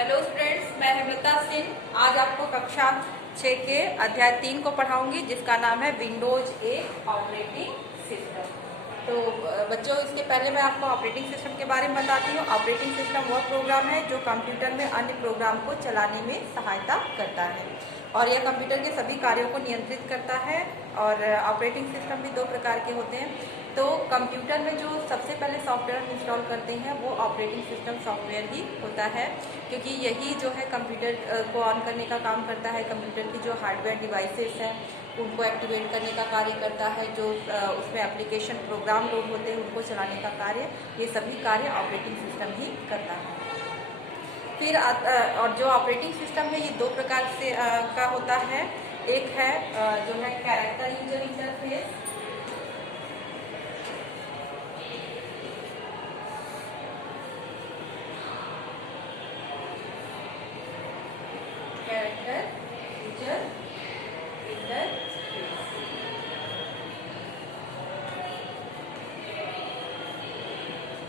Hello students, मैं हेमलता सिंह आज आपको कक्षा 6 के अध्याय 3 को पढ़ाऊंगी, जिसका नाम है विंडोज 8 ऑपरेटिंग सिस्टम। तो बच्चों, इसके पहले मैं आपको ऑपरेटिंग सिस्टम के बारे में बताती हूँ। ऑपरेटिंग सिस्टम वह प्रोग्राम है जो कंप्यूटर में अन्य प्रोग्राम को चलाने में सहायता करता है और यह कंप्यूटर के सभी कार्यों को नियंत्रित करता है। और ऑपरेटिंग सिस्टम भी दो प्रकार के होते हैं। तो कंप्यूटर में जो सबसे पहले सॉफ्टवेयर हम इंस्टॉल करते हैं वो ऑपरेटिंग सिस्टम सॉफ्टवेयर ही होता है, क्योंकि यही जो है कंप्यूटर को ऑन करने का काम करता है। कंप्यूटर की जो हार्डवेयर डिवाइसेस हैं उनको एक्टिवेट करने का कार्य करता है। जो उसमें एप्लीकेशन प्रोग्राम लोड होते हैं उनको चलाने का कार्य, ये सभी कार्य ऑपरेटिंग सिस्टम ही करता है। फिर और जो ऑपरेटिंग सिस्टम है ये दो प्रकार से का होता है। एक है जो है character user interface, character user interface,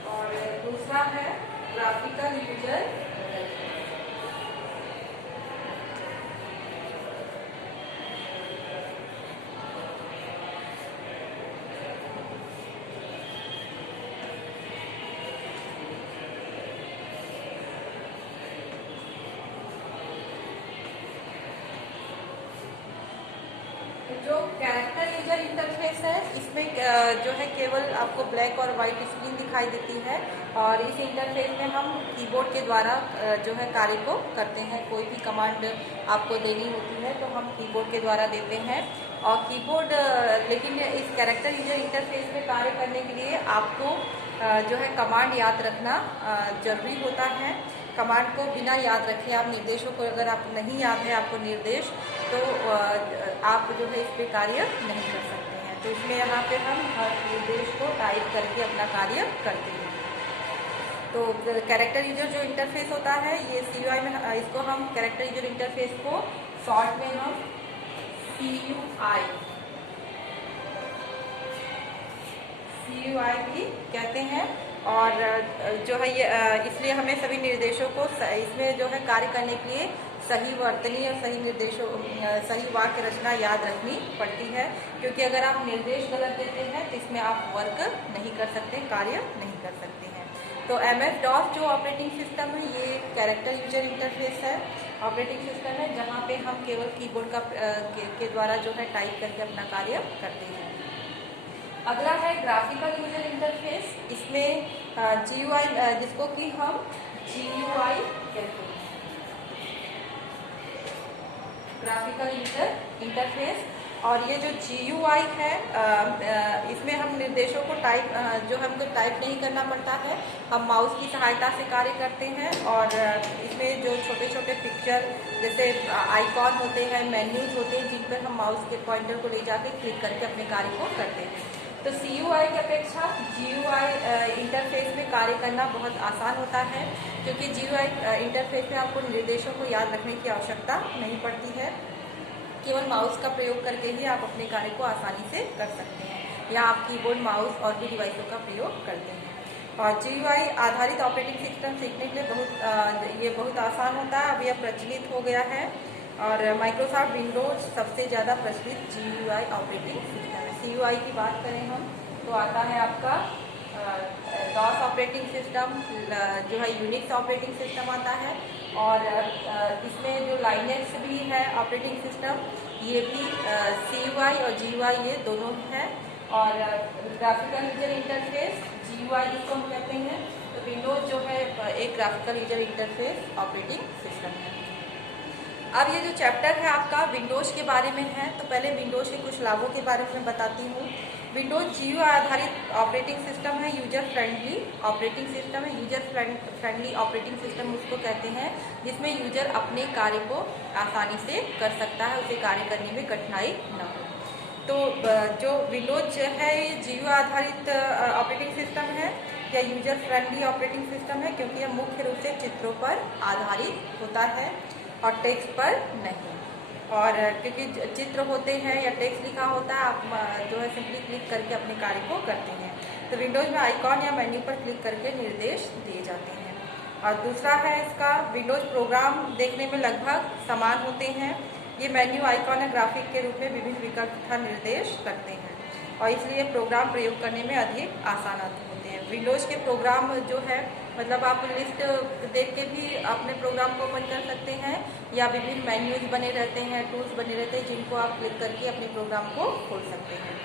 और दूसरा है ग्राफिकल यूजर इंटरफेस। जो कैरेक्टर यूजर इंटरफेस है इसमें जो है केवल आपको ब्लैक और वाइट स्क्रीन दिखाई देती है, और इस इंटरफेस में हम कीबोर्ड के द्वारा जो है कार्य को करते हैं। कोई भी कमांड आपको देनी होती है तो हम कीबोर्ड के द्वारा देते हैं। और कीबोर्ड लेकिन इस कैरेक्टर यूजर इंटरफेस में कार्य करने के लिए आपको जो है कमांड याद रखना जरूरी होता है। कमांड को बिना याद रखे आप निर्देशों को, अगर आप नहीं याद है आपको निर्देश, तो आप जो है इस पर कार्य नहीं कर सकते हैं। तो इसलिए यहाँ पे हम हर निर्देश को टाइप करके अपना कार्य करते हैं। तो कैरेक्टर यूजर जो इंटरफेस होता है ये CUI में, इसको हम कैरेक्टर यूजर इंटरफेस को शॉर्ट में हम CUI भी कहते हैं। और जो है ये इसलिए हमें सभी निर्देशों को इसमें जो है कार्य करने के लिए सही वर्तनी और सही निर्देशों, सही वाक्य रचना याद रखनी पड़ती है, क्योंकि अगर आप निर्देश गलत देते हैं तो इसमें आप वर्क नहीं कर सकते, कार्य नहीं कर सकते हैं। तो MS-DOS जो ऑपरेटिंग सिस्टम है ये कैरेक्टर यूजर इंटरफेस है, ऑपरेटिंग सिस्टम है जहाँ पे हम केवल कीबोर्ड के द्वारा जो है टाइप करके अपना कार्य करते हैं। अगला है ग्राफिकल यूजर इंटरफेस। इसमें GUI, जिसको कि हम GUI कहते हैं, ग्राफिकल यूजर इंटरफेस। और ये जो GUI है इसमें हम निर्देशों को टाइप, जो हमको टाइप नहीं करना पड़ता है, हम माउस की सहायता से कार्य करते हैं। और इसमें जो छोटे छोटे पिक्चर जैसे आइकॉन होते हैं, मेन्यूज होते हैं, जिन पर हम माउस के पॉइंटर को ले जाके क्लिक करके अपने कार्य को करते हैं। तो CUI की अपेक्षा GUI इंटरफेस में कार्य करना बहुत आसान होता है, क्योंकि GUI इंटरफेस में आपको निर्देशों को याद रखने की आवश्यकता नहीं पड़ती है। केवल माउस का प्रयोग करके ही आप अपने कार्य को आसानी से कर सकते हैं, या आप कीबोर्ड, माउस और भी डिवाइसों का प्रयोग करते हैं। और GUI आधारित ऑपरेटिंग सिस्टम सीखने के लिए ये बहुत आसान होता है। अब यह प्रचलित हो गया है और माइक्रोसॉफ्ट विंडोज सबसे ज़्यादा प्रचलित GUI ऑपरेटिंग सिस्टम है। CUI की बात करें हम तो आता है आपका DOS ऑपरेटिंग सिस्टम, जो है यूनिक्स ऑपरेटिंग सिस्टम आता है। और इसमें जो लाइनेक्स भी है ऑपरेटिंग सिस्टम, ये भी CUI और GUI ये दोनों है। और ग्राफिकल यूजर इंटरफेस GUI इसको हम कहते हैं। तो विंडोज जो है एक graphical user interface operating system है। अब ये जो चैप्टर है आपका विंडोज के बारे में है, तो पहले विंडोज के कुछ लाभों के बारे में बताती हूँ। विंडोज GUI आधारित ऑपरेटिंग सिस्टम है, यूजर फ्रेंडली ऑपरेटिंग सिस्टम है। यूजर फ्रेंडली ऑपरेटिंग सिस्टम उसको कहते हैं जिसमें यूजर अपने कार्य को आसानी से कर सकता है, उसे कार्य करने में कठिनाई न हो। तो जो विंडोज है ये GUI आधारित ऑपरेटिंग सिस्टम है या यूजर फ्रेंडली ऑपरेटिंग सिस्टम है, क्योंकि यह मुख्य रूप से चित्रों पर आधारित होता है और टेक्स्ट पर नहीं। और क्योंकि चित्र होते हैं या टेक्स्ट लिखा होता है, आप जो है सिंपली क्लिक करके अपने कार्य को करते हैं। तो विंडोज में आइकॉन या मेन्यू पर क्लिक करके निर्देश दिए जाते हैं। और दूसरा है इसका विंडोज प्रोग्राम देखने में लगभग समान होते हैं। ये मेन्यू आइकॉन ग्राफिक के रूप में विभिन्न विकल्प तथा निर्देश करते हैं और इसलिए प्रोग्राम प्रयोग करने में अधिक आसान होते हैं। विंडोज के प्रोग्राम जो है मतलब आप लिस्ट देख के भी अपने प्रोग्राम को ओपन कर सकते हैं या विभिन्न मेन्यूज बने रहते हैं, टूल्स बने रहते हैं जिनको आप क्लिक करके अपने प्रोग्राम को खोल सकते हैं।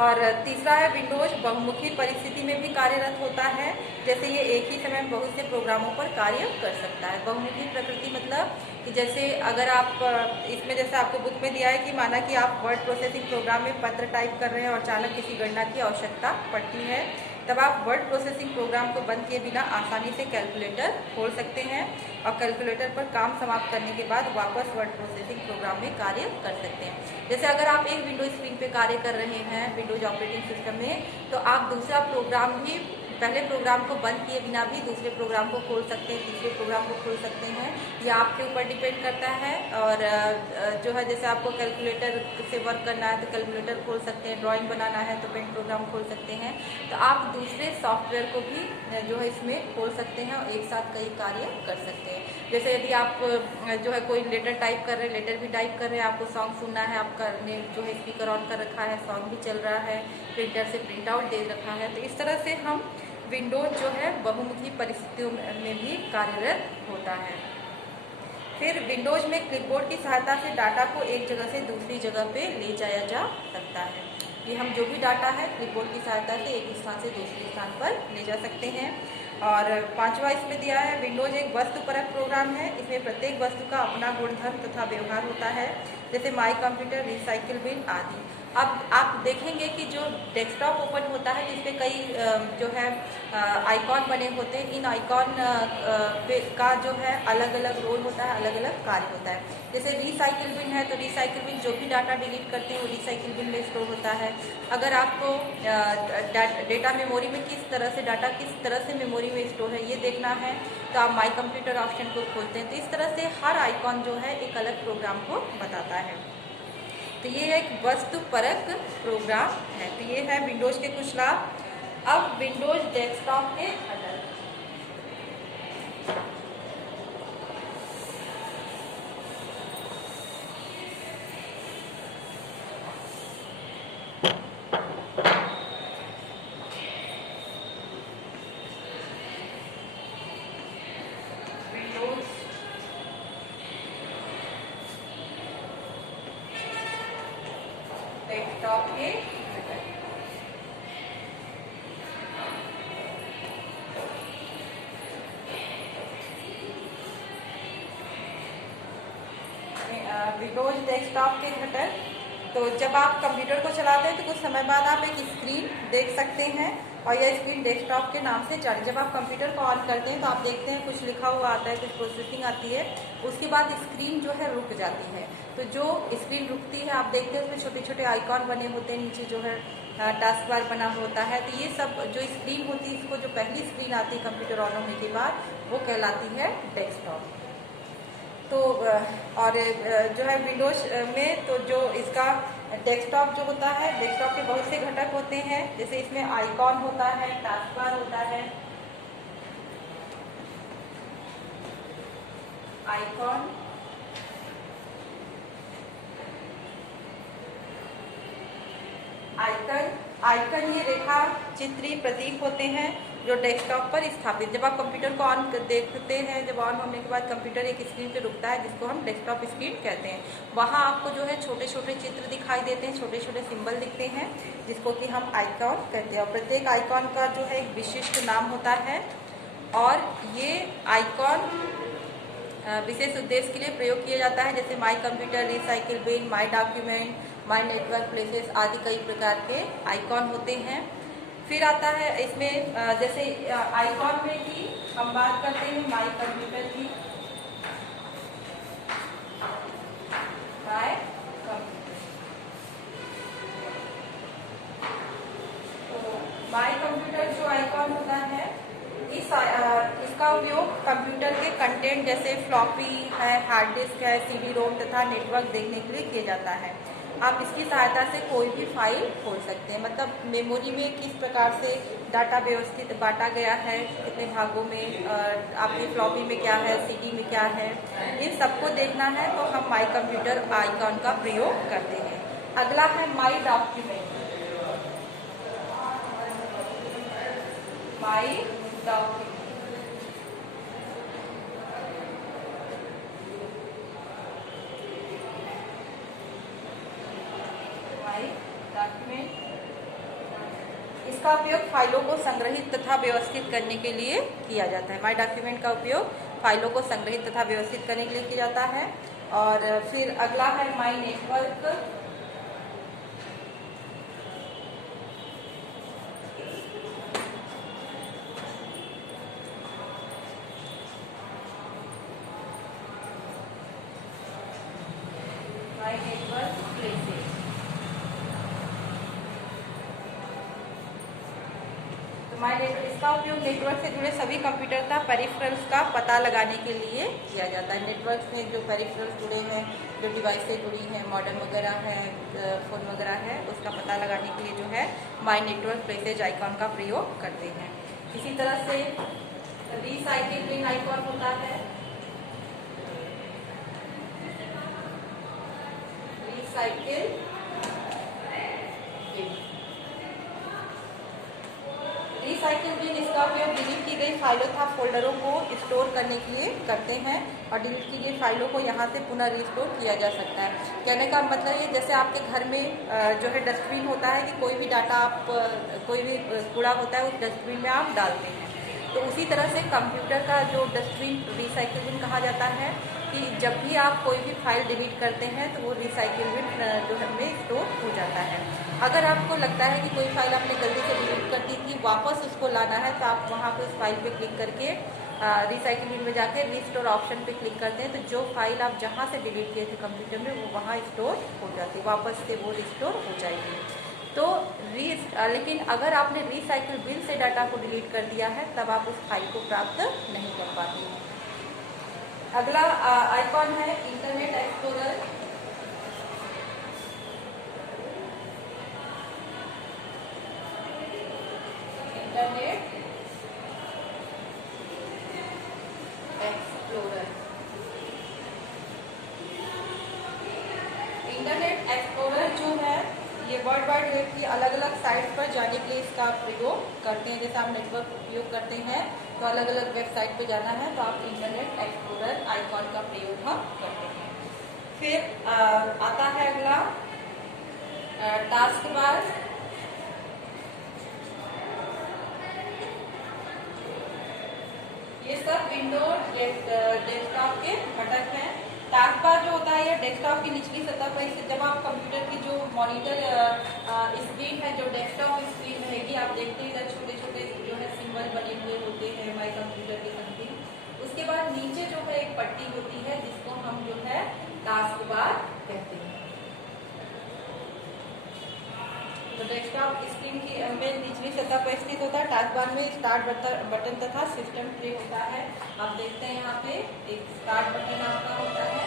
और तीसरा है विंडोज बहुमुखी परिस्थिति में भी कार्यरत होता है, जैसे ये एक ही समय में बहुत से प्रोग्रामों पर कार्य कर सकता है। बहुमुखी प्रकृति मतलब कि जैसे अगर आप इसमें जैसे आपको बुक में दिया है कि माना कि आप वर्ड प्रोसेसिंग प्रोग्राम में पत्र टाइप कर रहे हैं और अचानक किसी गणना की आवश्यकता पड़ती है, तब आप वर्ड प्रोसेसिंग प्रोग्राम को बंद किए बिना आसानी से कैलकुलेटर खोल सकते हैं और कैलकुलेटर पर काम समाप्त करने के बाद वापस वर्ड प्रोसेसिंग प्रोग्राम में कार्य कर सकते हैं। जैसे अगर आप एक विंडोज स्क्रीन पे कार्य कर रहे हैं विंडोज ऑपरेटिंग सिस्टम में, तो आप दूसरा प्रोग्राम भी पहले प्रोग्राम को बंद किए बिना भी दूसरे प्रोग्राम को खोल सकते हैं, तीसरे प्रोग्राम को खोल सकते हैं। यह आपके ऊपर डिपेंड करता है। और जो है जैसे आपको कैलकुलेटर से वर्क करना है तो कैलकुलेटर खोल सकते हैं, ड्राइंग बनाना है तो पेंट प्रोग्राम खोल सकते हैं। तो आप दूसरे सॉफ्टवेयर को भी जो है इसमें खोल सकते हैं और एक साथ कई कार्य कर सकते हैं। जैसे यदि आप जो है कोई लेटर टाइप कर रहे हैं, लेटर भी टाइप कर रहे हैं, आपको सॉन्ग सुनना है, आपका ने जो है स्पीकर ऑन कर रखा है, सॉन्ग भी चल रहा है, प्रिंटर से प्रिंट आउट दे रखा है, तो इस तरह से हम विंडोज जो है बहुमुखी परिस्थितियों में भी कार्यरत होता है। फिर विंडोज में क्लिपबोर्ड की सहायता से डाटा को एक जगह से दूसरी जगह पे ले जाया जा सकता है। ये हम जो भी डाटा है क्लिपबोर्ड की सहायता से एक स्थान से दूसरे स्थान पर ले जा सकते हैं। और पांचवा इसमें दिया है विंडोज एक वस्तुपरक प्रोग्राम है। इसमें प्रत्येक वस्तु का अपना गुणधर्म तथा व्यवहार होता है, जैसे माई कंप्यूटर, रिसाइकिल बिन आदि। अब आप देखेंगे कि जो डेस्कटॉप ओपन होता है जिसपे कई जो है आइकॉन बने होते हैं, इन आइकॉन का जो है अलग अलग रोल होता है, अलग अलग कार्य होता है। जैसे रिसाइकिल बिन है तो रिसाइकिल बिन जो भी डाटा डिलीट करते हैं वो रिसाइकिल बिन में स्टोर होता है। अगर आपको डेटा मेमोरी में किस तरह से डाटा किस तरह से मेमोरी में स्टोर है ये देखना है तो आप माई कंप्यूटर ऑप्शन को खोलते हैं। तो इस तरह से हर आइकॉन जो है एक अलग प्रोग्राम को बताता है। तो ये एक वस्तुपरक प्रोग्राम है। तो ये है विंडोज के कुछ लाभ। अब विंडोज डेस्कटॉप के अलग डेस्कटॉप के विंडोज डेस्कटॉप के घटक। तो जब आप कंप्यूटर को चलाते हैं तो कुछ समय बाद आप एक स्क्रीन देख सकते हैं और यह स्क्रीन डेस्कटॉप के नाम से जानी। जब आप कंप्यूटर को ऑन करते हैं तो आप देखते हैं कुछ लिखा हुआ आता है, कुछ प्रोसेसिंग आती है, उसके बाद स्क्रीन जो है रुक जाती है। तो जो स्क्रीन रुकती है आप देखते हैं उसमें छोटे छोटे आइकॉन बने होते हैं, नीचे जो है टास्क बार बना होता है। तो ये सब जो स्क्रीन होती है, इसको जो पहली स्क्रीन आती है कंप्यूटर ऑन होने के बाद वो कहलाती है डेस्कटॉप। तो और जो है विंडोज में तो जो इसका डेस्कटॉप जो होता है, डेस्कटॉप के बहुत से घटक होते हैं। जैसे इसमें आइकॉन होता है, टास्क बार होता है, आइकॉन, आइकन ये रेखा चित्री प्रतीक होते हैं जो डेस्कटॉप पर स्थापित। जब आप कंप्यूटर को ऑन देखते हैं, जब ऑन होने के बाद कंप्यूटर एक स्क्रीन पे रुकता है जिसको हम डेस्कटॉप स्क्रीन कहते हैं, वहाँ आपको जो है छोटे छोटे चित्र दिखाई देते हैं, छोटे छोटे सिंबल दिखते हैं जिसको कि हम आइकॉन कहते हैं। और प्रत्येक आइकॉन का जो है एक विशिष्ट नाम होता है और ये आइकॉन विशेष उद्देश्य के लिए प्रयोग किया जाता है, जैसे my computer, recycle bin, my document, my network places आदि कई प्रकार के आइकॉन होते हैं। फिर आता है इसमें जैसे आइकॉन में ही हम बात करते हैं माई कंप्यूटर की। माई कंप्यूटर, तो माई कंप्यूटर जो आइकॉन होता है इसका उपयोग कंप्यूटर के कंटेंट जैसे फ्लॉपी है, हार्ड डिस्क है, सीडी रोम तथा नेटवर्क देखने के लिए किया जाता है। आप इसकी सहायता से कोई भी फाइल खोल सकते हैं, मतलब मेमोरी में किस प्रकार से डाटा व्यवस्थित बांटा गया है, कितने भागों में, आपकी फ्लॉपी में क्या है, सीडी में क्या है, इन सबको देखना है तो हम माई कंप्यूटर आइकॉन का प्रयोग करते हैं। अगला है माई डॉक्यूमेंट। माई डॉक्यूमेंट, माई डॉक्यूमेंट, इसका उपयोग फाइलों को संग्रहित तथा व्यवस्थित करने के लिए किया जाता है। माई डॉक्यूमेंट का उपयोग फाइलों को संग्रहित तथा व्यवस्थित करने के लिए किया जाता है। और फिर अगला है my network. My network places, इसका उपयोग नेटवर्क से जुड़े सभी कंप्यूटर का पेरिफेरल्स का पता लगाने के लिए किया जाता है। नेटवर्क में जो पेरिफेरल्स जुड़े हैं, जो डिवाइसेज जुड़ी हैं, मॉडेम वगैरह है, फ़ोन वगैरह है, उसका पता लगाने के लिए जो है माई नेटवर्क प्लेसेज आइकॉन का प्रयोग करते हैं। इसी तरह से रीसाइक्लिंग आइकॉन होता है। रीसाइकिल रीसाइकिल बिन, इसका उपयोग डिलीट की गई फाइलों तथा फोल्डरों को स्टोर करने के लिए करते हैं और डिलीट की गई फाइलों को यहाँ से पुनः रिस्टोर किया जा सकता है। कहने का मतलब ये, जैसे आपके घर में जो है डस्टबिन होता है कि कोई भी डाटा आप कोई भी कूड़ा होता है उस डस्टबिन में आप डालते हैं, तो उसी तरह से कंप्यूटर का जो डस्टबिन रिसाइकिल बिन कहा जाता है कि जब भी आप कोई भी फाइल डिलीट करते हैं तो वो रिसाइकिल बिन जो है में स्टोर हो जाता है। अगर आपको लगता है कि कोई फाइल आपने गलती से डिलीट कर दी थी, वापस उसको लाना है, तो आप वहाँ पर उस फाइल पे क्लिक करके रिसाइकिल बिन में जाके रिस्टोर ऑप्शन पे क्लिक करते हैं, तो जो फाइल आप जहाँ से डिलीट किए थे कंप्यूटर में वो वहाँ स्टोर हो जाती है, वापस से वो रिस्टोर हो जाएगी। तो लेकिन अगर आपने रिसाइकिल बिन से डाटा को डिलीट कर दिया है तब आप उस फाइल को प्राप्त नहीं कर पाते हैं। अगला आइकॉन है internet explorer. Internet explorer, internet explorer जो है ये वर्ल्ड वाइड वेब की अलग अलग साइट्स पर जाने के लिए इसका प्रयोग करते हैं। जैसे आप नेटवर्क उपयोग करते हैं तो अलग अलग वेबसाइट पे जाना है तो आप इंटरनेट एक्सप्लोरर आइकॉन का प्रयोग हम करते हैं। फिर आता है अगला टास्क बार। ये सब विंडोज डेस्कटॉप के घटक हैं। टास्क बार जो होता है ये डेस्कटॉप की निचली सतह पर, इससे जब आप कंप्यूटर की जो मॉनिटर स्क्रीन है, जो डेस्कटॉप स्क्रीन रहेगी, आप देखते हैं इधर छोटे छोटे जो है सिंबल बने हुए होते हैं माई कंप्यूटर के समथिंग। उसके बाद नीचे जो है एक पट्टी होती है जिसको हम जो है टास्क बार कहते हैं। तो डेस्कटॉप स्क्रीन की में निचली सतह पर स्थित होता है। टास्क बार में स्टार्ट बटन तथा सिस्टम ट्रे होता है। आप देखते हैं यहाँ पे एक स्टार्ट बटन आपका होता है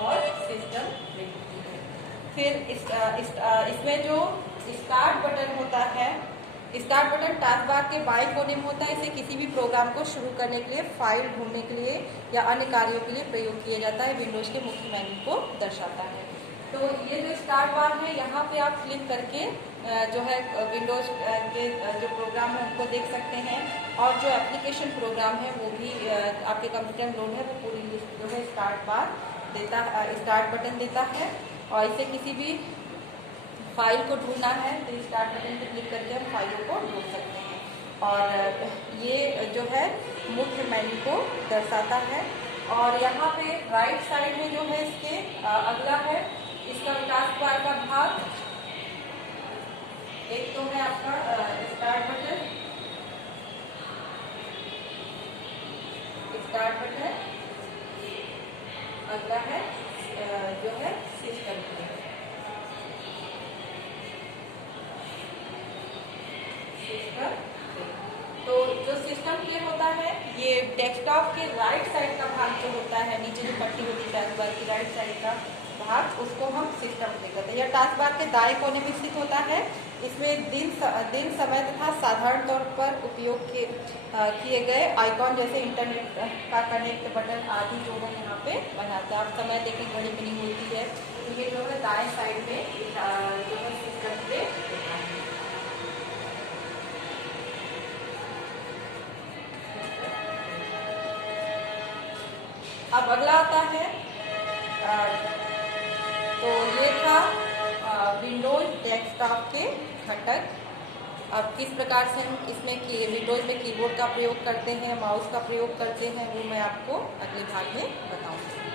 और सिस्टम ट्रे होती है। फिर इसमें जो स्टार्ट बटन होता है, स्टार्ट बटन टास्क बार के बाएं कोने में होता है। इसे किसी भी प्रोग्राम को शुरू करने के लिए, फाइल ढूंढने के लिए या अन्य कार्यों के लिए प्रयोग किया जाता है। विंडोज के मुख्य मेन्यू को दर्शाता है। तो ये जो स्टार्ट बार है यहाँ पे आप क्लिक करके जो है विंडोज के जो प्रोग्राम है उनको देख सकते हैं और जो एप्लीकेशन प्रोग्राम है वो भी आपके कंप्यूटर में लोड है, वो पूरी लिस्ट जो है स्टार्ट बार देता है, स्टार्ट बटन देता है। और इसे किसी भी फाइल को ढूंढना है तो स्टार्ट बटन पे क्लिक करके हम फाइलों को ढूंढ सकते हैं। और ये जो है मुख्य मेन्यू को दर्शाता है। और यहाँ पे राइट साइड में जो है इसके अगला है इसका टास्क बार का भाग। एक तो है आपका स्टार्ट बटन, अगला है जो है सिस्टम ट्रे। तो जो सिस्टम ट्रे होता है ये डेस्कटॉप के राइट साइड का भाग जो होता है, नीचे जो पट्टी होती है टास्क बार की राइट साइड का, भाग उसको हम सिस्टम क्लिक करते हैं। यह टास्क बार के दाएं कोने में स्थित होता है। इसमें दिन समय तथा साधारण तौर पर उपयोग किए गए आइकॉन जैसे इंटरनेट का कनेक्ट बटन आदि जो है यहाँ पे बनाते हैं। आप समय देखें घड़ी बनी होती है, तो ये जो है दाएं साइड में जो है सिस्टम पे होता है। अब अगला आता है, तो ये था विंडोज डेस्कटॉप के घटक। अब किस प्रकार से हम इसमें विंडोज में कीबोर्ड का प्रयोग करते हैं, माउस का प्रयोग करते हैं, वो मैं आपको अगले भाग में बताऊंगी।